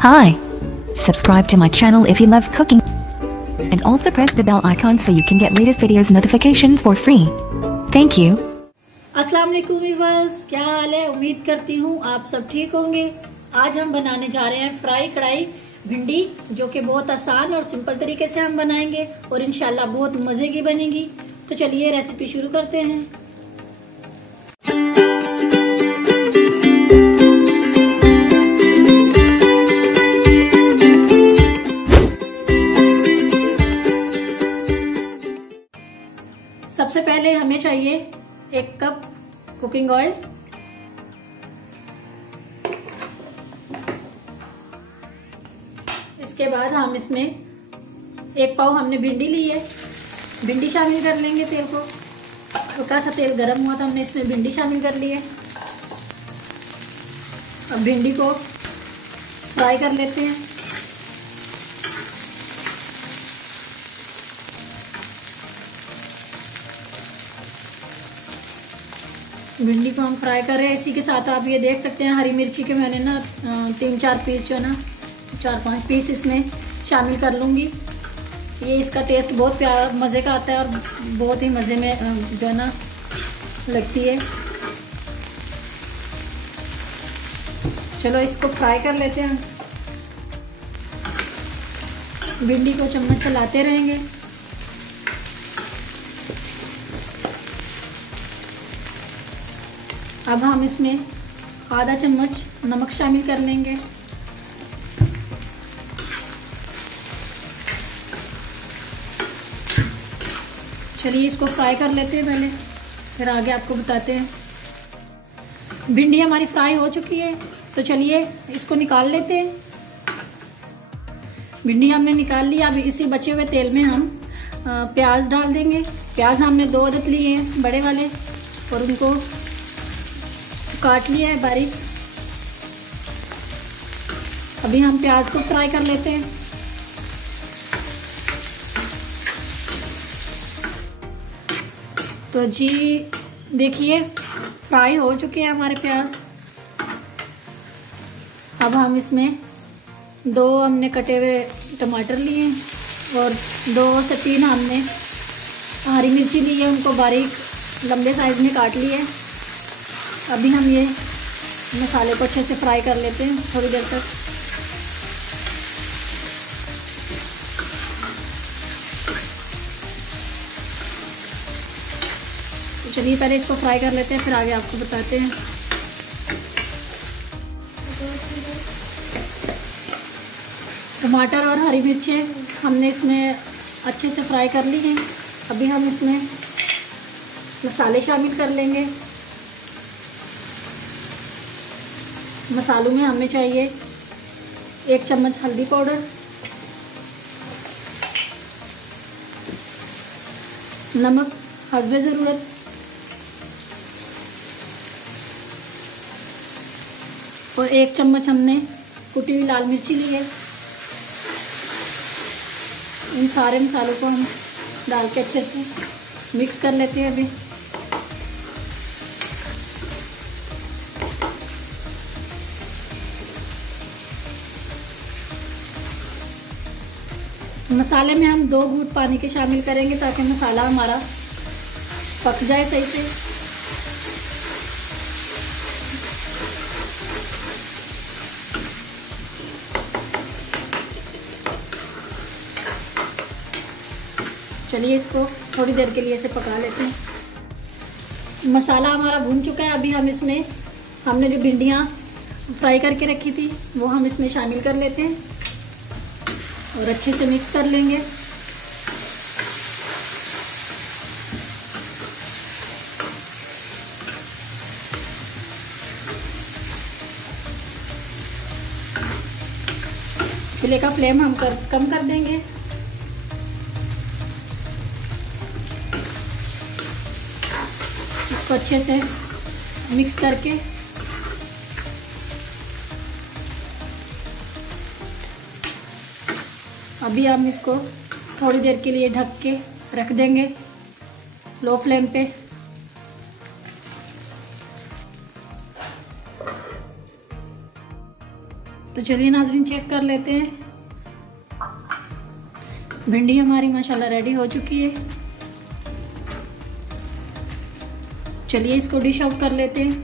Hi. Subscribe to my channel if you love cooking. And also press the bell icon so you can get latest videos notifications for free. Thank you. अस्सलाम वालेकुम viewers, क्या हाल है। उम्मीद करती हूँ आप सब ठीक होंगे। आज हम बनाने जा रहे हैं फ्राई कढ़ाई भिंडी, जो कि बहुत आसान और सिंपल तरीके से हम बनाएंगे और इंशाल्लाह बहुत मजे की बनेगी। तो चलिए रेसिपी शुरू करते हैं। सबसे पहले हमें चाहिए 1 कप कुकिंग ऑयल, इसके बाद हम इसमें 1 पाव हमने भिंडी ली है, भिंडी शामिल कर लेंगे। तेल को हल्का सा तेल गर्म हुआ तो हमने इसमें भिंडी शामिल कर ली है। अब भिंडी को फ्राई कर लेते हैं। भिंडी को हम फ्राई कर रहे हैं। इसी के साथ आप ये देख सकते हैं हरी मिर्ची के मैंने ना 3-4 पीस, जो है ना 4-5 पीस इसमें शामिल कर लूँगी। ये इसका टेस्ट बहुत प्यारा मज़े का आता है और बहुत ही मज़े में जो है ना लगती है। चलो इसको फ्राई कर लेते हैं। भिंडी को चम्मच चलाते रहेंगे। अब हम इसमें आधा चम्मच नमक शामिल कर लेंगे। चलिए इसको फ्राई कर लेते हैं पहले, फिर आगे आपको बताते हैं। भिंडी हमारी फ्राई हो चुकी है, तो चलिए इसको निकाल लेते हैं। भिंडी हमने निकाल ली। अब इसी बचे हुए तेल में हम प्याज डाल देंगे। प्याज हमने 2 अदद लिए हैं बड़े वाले और उनको काट लिया है बारीक। अभी हम प्याज को फ्राई कर लेते हैं। तो जी देखिए फ्राई हो चुके हैं हमारे प्याज। अब हम इसमें 2 हमने कटे हुए टमाटर लिए और 2 से 3 हमने हरी मिर्ची ली है, उनको बारीक लंबे साइज में काट लिए। अभी हम ये मसाले को अच्छे से फ्राई कर लेते हैं थोड़ी देर तक। तो चलिए पहले इसको फ्राई कर लेते हैं, फिर आगे आपको बताते हैं। टमाटर और हरी मिर्चें हमने इसमें अच्छे से फ्राई कर ली हैं। अभी हम इसमें मसाले शामिल कर लेंगे। मसालों में हमें चाहिए 1 चम्मच हल्दी पाउडर, नमक हस्बे ज़रूरत, और 1 चम्मच हमने कुटी हुई लाल मिर्ची ली है। इन सारे मसालों को हम डाल के अच्छे से मिक्स कर लेते हैं। अभी मसाले में हम 2 घूंट पानी के शामिल करेंगे ताकि मसाला हमारा पक जाए सही से। चलिए इसको थोड़ी देर के लिए इसे पका लेते हैं। मसाला हमारा भून चुका है। अभी हम इसमें हमने जो भिंडियाँ फ्राई करके रखी थी वो हम इसमें शामिल कर लेते हैं और अच्छे से मिक्स कर लेंगे। चूल्हे का फ्लेम हम कम कर देंगे। इसको अच्छे से मिक्स करके अभी हम इसको थोड़ी देर के लिए ढक के रख देंगे लो फ्लेम पे। तो चलिए नाज़रीन चेक कर लेते हैं। भिंडी हमारी माशाल्लाह रेडी हो चुकी है। चलिए इसको डिश आउट कर लेते हैं।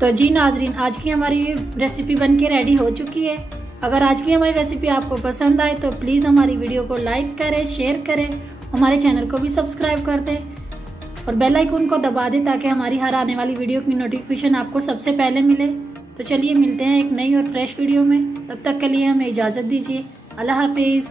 तो जी नाज़रीन, आज की हमारी रेसिपी बनके रेडी हो चुकी है। अगर आज की हमारी रेसिपी आपको पसंद आए तो प्लीज़ हमारी वीडियो को लाइक करें, शेयर करें, हमारे चैनल को भी सब्सक्राइब कर दें और बेल आइकन को दबा दें ताकि हमारी हर आने वाली वीडियो की नोटिफिकेशन आपको सबसे पहले मिले। तो चलिए मिलते हैं एक नई और फ्रेश वीडियो में। तब तक के लिए हमें इजाज़त दीजिए। अल्लाह हाफिज़।